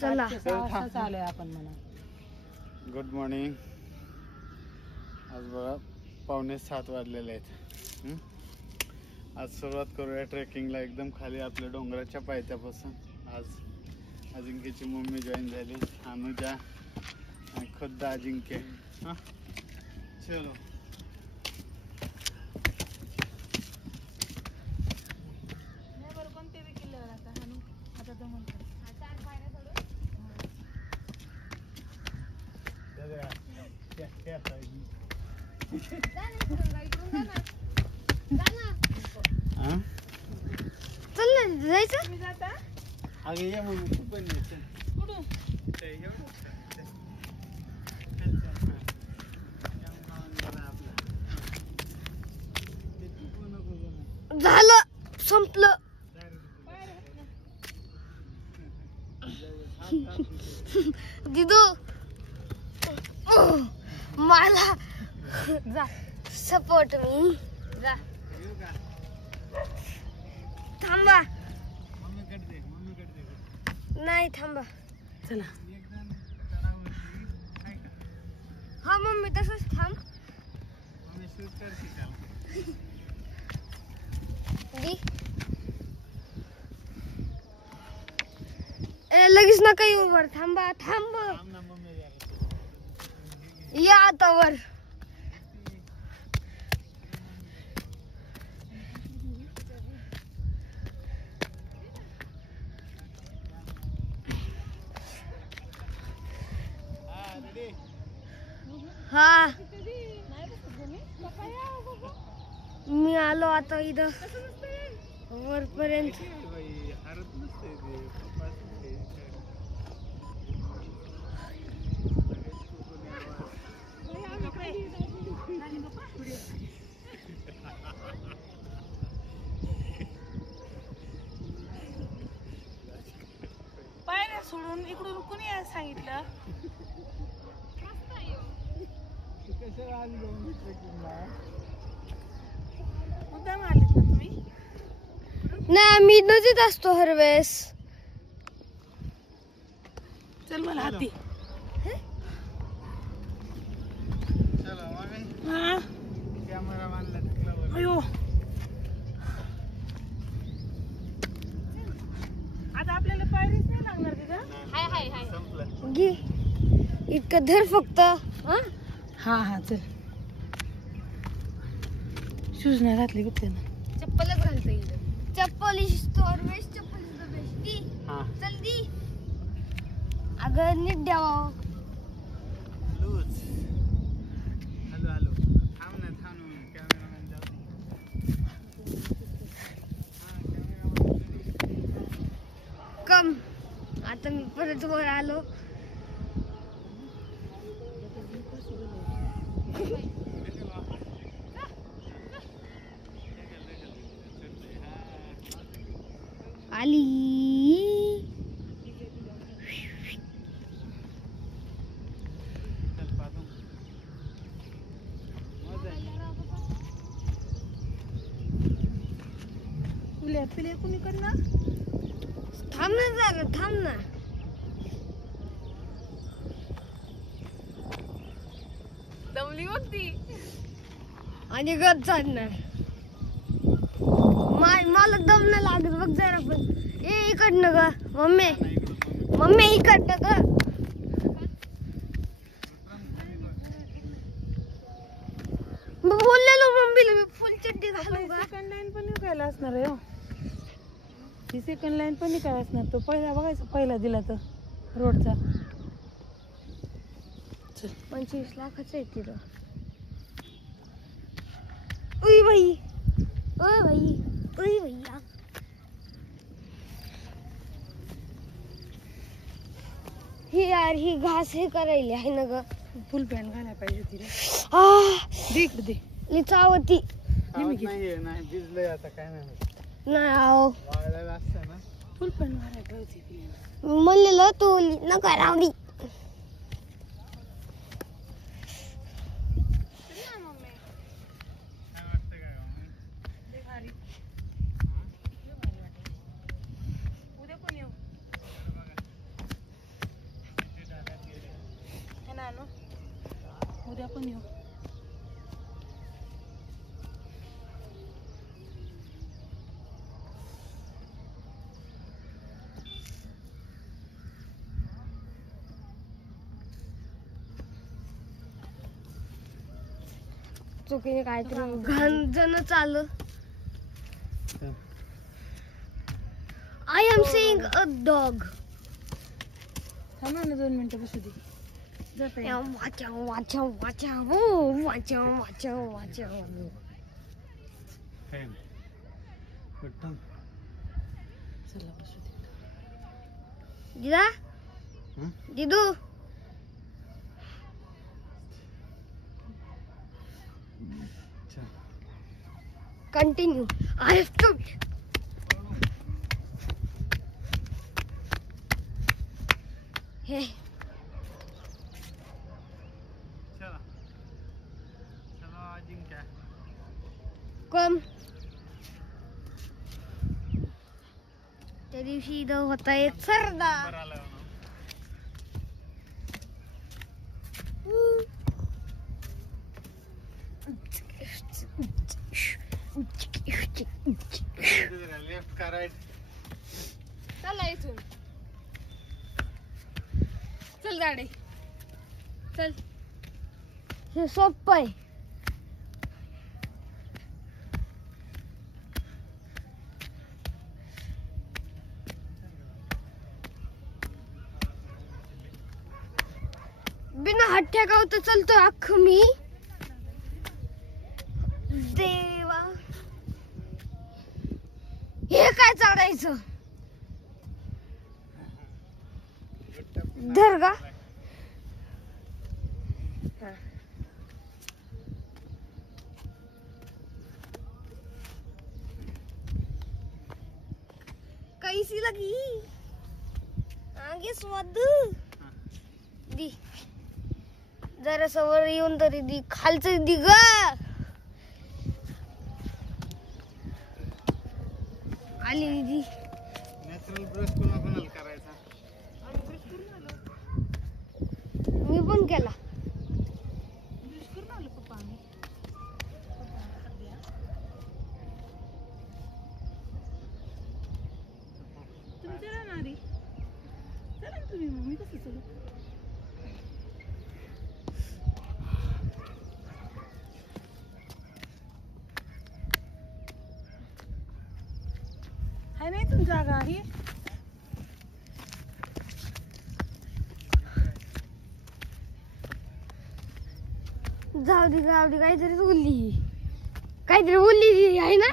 चला चालू आपण म्हणा. Good morning. आज बघा 6:45 वाजलेले आहेत. आज सुरुवात करूया ट्रेकिंगला एकदम खाली आपल्या डोंगराच्या पायथ्यापासून. आज अजिंक्यची मम्मी जॉईन झाली, अनुजा आणि खुद्द अजिंक्य. चलो चल ना जायचं. अगे ये मग पण झालं संपलं. दिदू मला जा सपोर्ट मी जा. थांबा. नाही थांबा. चला हा मम्मी तसंच थांब. दी लगेच नका येऊ वर. थांबा थांब. या आता वर. हा मी आलो आता इथं वरपर्यंत. पायऱ्या सोडून इकडून कुणी यायला सांगितलं? मुद्दाम आलेत ना तुम्ही? नाही मी नदीत असतो हर वेळेस. चल मला हाती. चलो मम्मी हा कॅमेरा मानला. अयो आता आपल्याला पायरीच नाही लागणार तिथं. हाय हाय हाय संपलं. घे इतकं धर फक्त. हा हा चल. शूज नाही घातले कुठे ना. चप्पलच घालता येईल. चप्पल इज स्टोर वेस्ट. चप्पल इज द बेस्ट. दी हा चल दी. अगं नीट द्यावा. लूज. हॅलो हॅलो थांब ना कॅमेरामॅन जाऊ दे. कम. आता मी परत वर आलो. आली. चल पाहतो. मजा आहे. पिल्या पिल्या कुणी करणार? थांब ना जरा थांब ना. दमली होती आणि गत चालणार. मला दम नाही लागत बघ जरा पण. ए इकडनं ग मम्मी. मम्मी इकडनं ग. बोललेलो मम्मीला मी फुल चड्डी घालू का. सेकंड लाईन पण विकायला असणार आहे हो. ही सेकंड लाईन पण विकायला असणार. तो पहिला बघायचा पहिला दिला तर रोडचा. 25 लाखाचं आहे तिथं. उई बाई ओय बाई उई भैया. ही यार ही घास हे करायली आहे ना ग. फुल पॅन्ट घालायला पाहिजे तिला. दे इकडे दे. लिचावती नाहीये नाही भिजलंय आता काय नाही होत. नाही आहो वाळलेलं असतं ना. फुल पॅन्ट घालायला पाहिजे तिला. म्हणलेलं तू नका रावडी. आणू उद्या पण येऊ. चुकीने काहीतरी घाण जण चाललं. I am seeing a dog. थांबा ना 2 मिनिटं बसू दे. जाता येईल. वाचा वाचा वाचा हो वाचा वाचा वाचा. चला बसू दे. दिदा दिदू कंटिन्यू. I have to. हे चला चला अजिंक्य. कम त्या दिवशी इथं होता एक सरदार. बरं आलं ना. लेफ्ट का राईट. चला इथून. चल गाडी चल. हे सोपं आहे. बिना हट्ट्या गावत चलतो अख्खं मी. देवा हे काय चढायचं. धर का. कैसी लगी आगे स्वाद दी. जरा सवर येऊन तरी दी. खालचं दी ग. आली दीदी. नॅचरल ब्रश कोणाला करायचा. मी पण केला. तुम्ही चला ना आधी. चला ना तुम्ही. मग मी कसं चलू. आहे नाही तुमची जागा आहे. जाऊ दे काहीतरी बोलली आहे ना.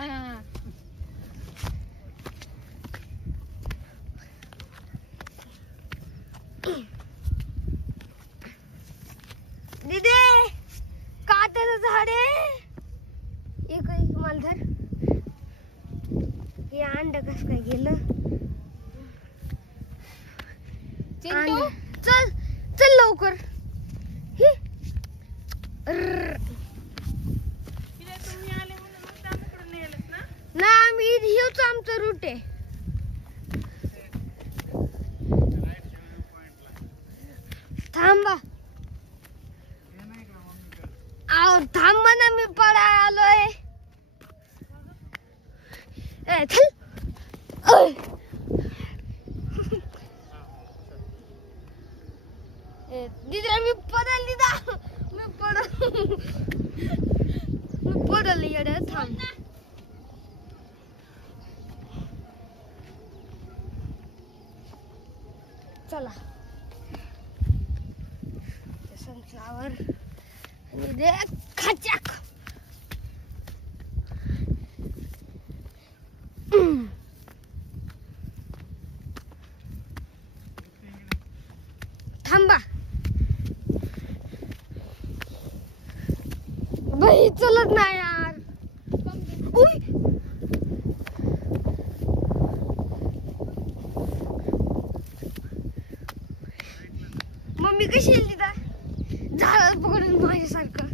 दीदी काट्याचं झाड आहे. एक मालधर. हे अंड कस काय गेलं. चिंटू चल चल लवकर. तिला तुम्ही आले म्हणून मग त्याकडून नेलच ना. ना आम्ही हेच आमचं रूट आहे. थांबा थांबा ना मी पळा आलोय. चल. दीदी मी पडल. दीदा मी पडल येड्या. थांब. चला सनफ्लावर आणि दे खचाक. थांबा बाई चलत नाही यार. उई मम्मी कशी येईल तिथं. झाडात पकडून माझ्यासारखं.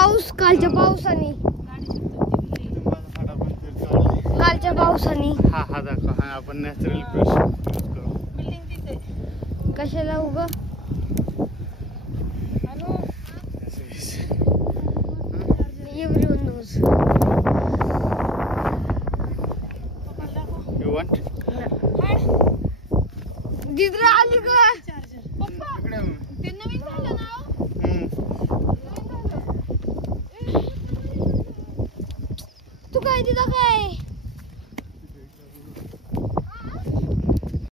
पाऊस कालच्या पावसाने कालच्या पावसाने हा हा दाखव. हा आपण नॅचरल ब्रश यूज करू. बिल्डिंग तिथे कशाला उगा everyone knows. You want?